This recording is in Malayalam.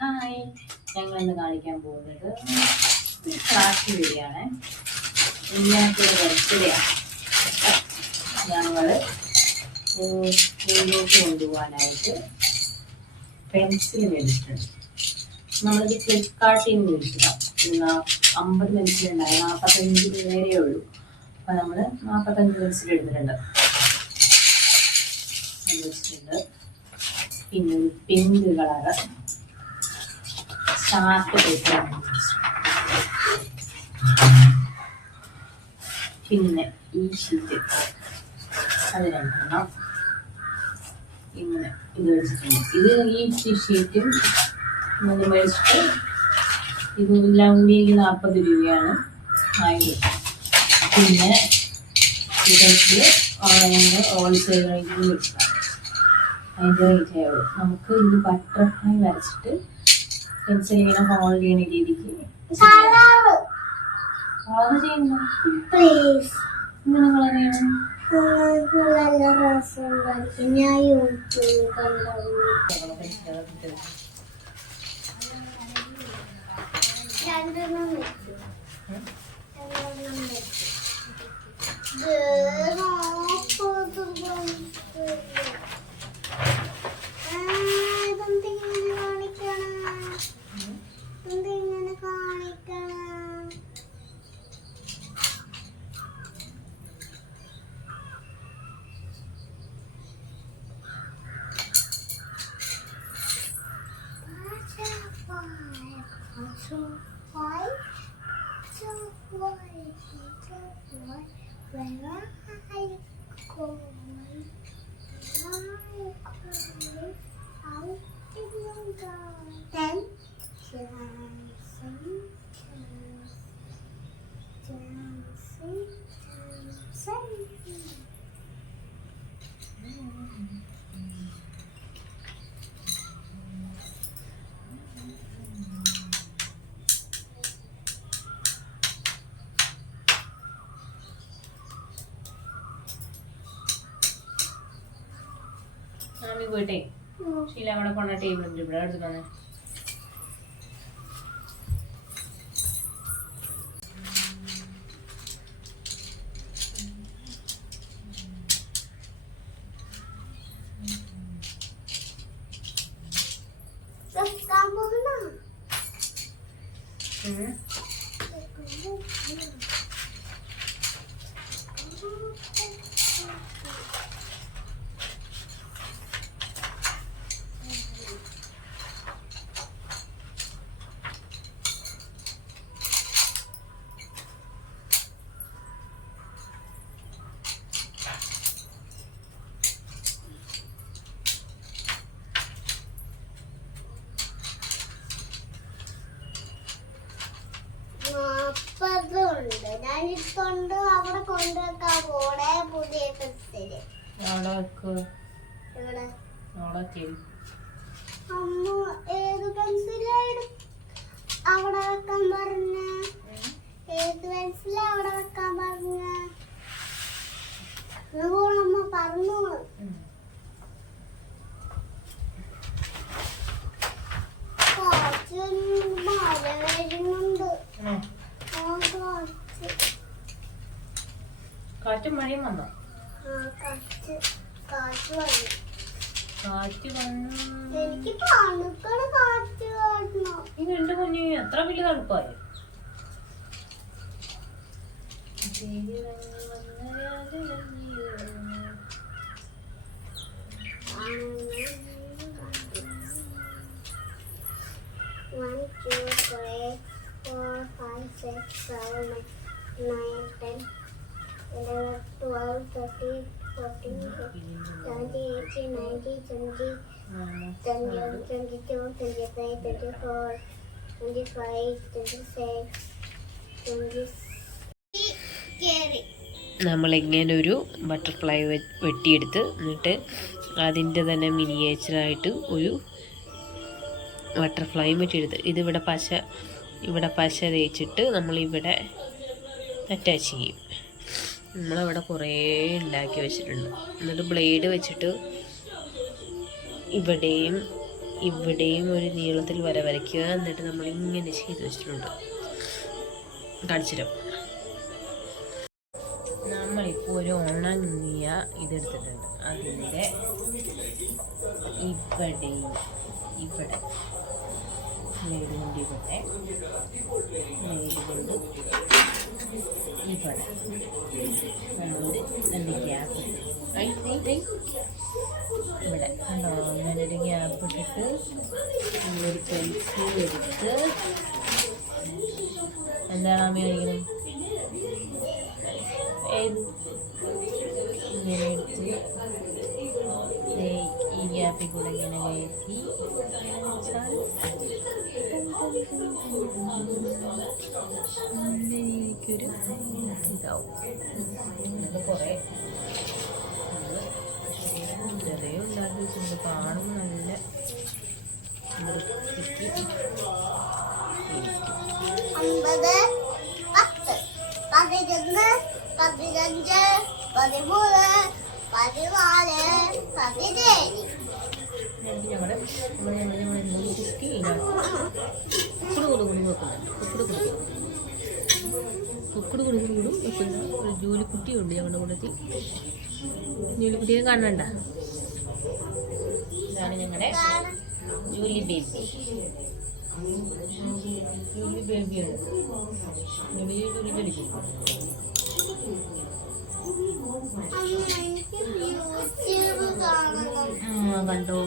ഹായ്, ഞങ്ങളിന്ന് കാണിക്കാൻ പോകുന്നത് ക്രാഫ്റ്റ് വീഡിയോയാണ്. എല്ലാവർക്കും ബർത്ത്ഡേയാണ്. ഞങ്ങൾ സ്കൂളിലേക്ക് കൊണ്ടുപോകാനായിട്ട് പെൻസിൽ മേടിച്ചിട്ടുണ്ട്. നമ്മളിത് ഫ്ലിപ്കാർട്ടിൽ നിന്ന് മേടിച്ചതാണ്. ഇന്ന് 50 പെൻസിലുണ്ടായി, 45 പേരേ ഉള്ളൂ. അപ്പോൾ നമ്മൾ 45 പെൻസിൽ എടുത്തിട്ടുണ്ട്. പിന്നെ ഒരു പിങ്ക് കളറ് ചാർട്ട് പേപ്പർ, പിന്നെ ഈ ഷീറ്റ് അത് രണ്ടെണ്ണം ഇങ്ങനെ ഇത് വെച്ചിട്ടുണ്ട്. ഇത് ഈ ഷീറ്റും ഇങ്ങനെ മേടിച്ചിട്ട് ഇതെല്ലാം കൂടി 40 രൂപയാണ് ആയത്. പിന്നെ ഇതൊക്കെ ഹോൾസെയിൽ റേറ്റിൽ വെച്ചിട്ടാണ് അതിൻ്റെ റേറ്റ് ആയുള്ളൂ. നമുക്ക് ഇത് ബട്ടർഫ്ലൈ വരച്ചിട്ട് പെൻസിൽ ഇങ്ങനെ ഹോൾഡ് ചെയ്യുന്ന രീതിക്ക് പോയിട്ടേ ശീല അവിടെ കൊണ്ട ടേബിൾ ഉണ്ട്, ഇവിടെ എടുത്തു തന്നെ. ഞാനിട്ടുണ്ട് അവിടെ കൊണ്ടുവെക്കാൻ പോണേ പുതിയ പെൻസില്. അമ്മ ഏത് പെൻസിലാണ് അവിടെ വെക്കാൻ പറഞ്ഞ? ഏത് പെൻസിലാ അവിടെ വെക്കാൻ പറഞ്ഞ? അമ്മ പറഞ്ഞോളൂ. മഴ വരുന്നുണ്ട്. കാറ്റും മഴയും വന്നോ? കാറ്റ് വന്നു. എനിക്ക് തണുക്കണ കാറ്റ് വരണം. ഇത് എന്റെ കുഞ്ഞ് എത്ര വലിയ തണുപ്പായി. One, two, three, 4, 5, 6, 7, 8, 9, 10, 11, 12, 13, 14, 15, 17, 18, 19, 20, 21, 22, 23, 24, 25, 26, 27. നമ്മളിങ്ങനെ ഒരു ബട്ടർഫ്ലൈ വെട്ടിയെടുത്ത് എന്നിട്ട് അതിൻ്റെ തന്നെ മിനിയേച്ചറായിട്ട് ഒരു ബട്ടർഫ്ലൈ വെട്ടിയെടുത്ത് ഇവിടെ പശ തേച്ചിട്ട് നമ്മളിവിടെ അറ്റാച്ച് ചെയ്യും. നമ്മളവിടെ കുറേ ഉണ്ടാക്കി വെച്ചിട്ടുണ്ട്. എന്നിട്ട് ബ്ലേഡ് വെച്ചിട്ട് ഇവിടെയും ഇവിടെയും ഒരു നീളത്തിൽ വര വരയ്ക്കുക. എന്നിട്ട് നമ്മൾ ഇങ്ങനെ ചെയ്ത് വെച്ചിട്ടുണ്ട്. കാണിച്ചിരും. നമ്മളിപ്പോൾ ഒരു ഉണങ്ങിയ ഇതെടുത്തിട്ടുണ്ട്. അതിൻ്റെ ഇവിടെ നെയ്തുകൊണ്ട് ഇവിടെ നമ്മളൊരു രണ്ട് ഗ്യാപ്പ് ഇവിടെ കണ്ടോ, അങ്ങനൊരു ഗ്യാപ്പ് ഇട്ടിട്ട് നമ്മളൊരു പെൻസിൽ എടുത്ത് എന്താണ് അമ്മ കഴിക്കുന്നത് ഇങ്ങനെ എടുത്ത് ഈ ഗ്യാപ്പിൽ കൂടെ ഇങ്ങനെ കയറ്റി എനിക്കൊരു ഇതാവും. അത് കുറേ ചെറിയ ഉണ്ടാക്കി വെച്ചിട്ടുണ്ട്. കാണുമ്പോൾ നല്ല വൃത്തിക്ക് 50, 10, 11, 15, 13, 14, 17. ഞങ്ങളുടെ കുക്കി കുക്കുടും വെക്കുന്ന ഒരു ജോലിക്കുട്ടിയുണ്ട് ഞങ്ങളുടെ കൂട്ടത്തിൽ. ജോലിക്കുട്ടിയെ കാണണ്ട. ഇതാണ് ഞങ്ങളുടെ ജൂലി ബേബി. ജൂലി ബേബിയുണ്ട്. ജൂലി കളിക്കും. എനിക്ക് യൂട്യൂബ് കാണണം. കണ്ടോ.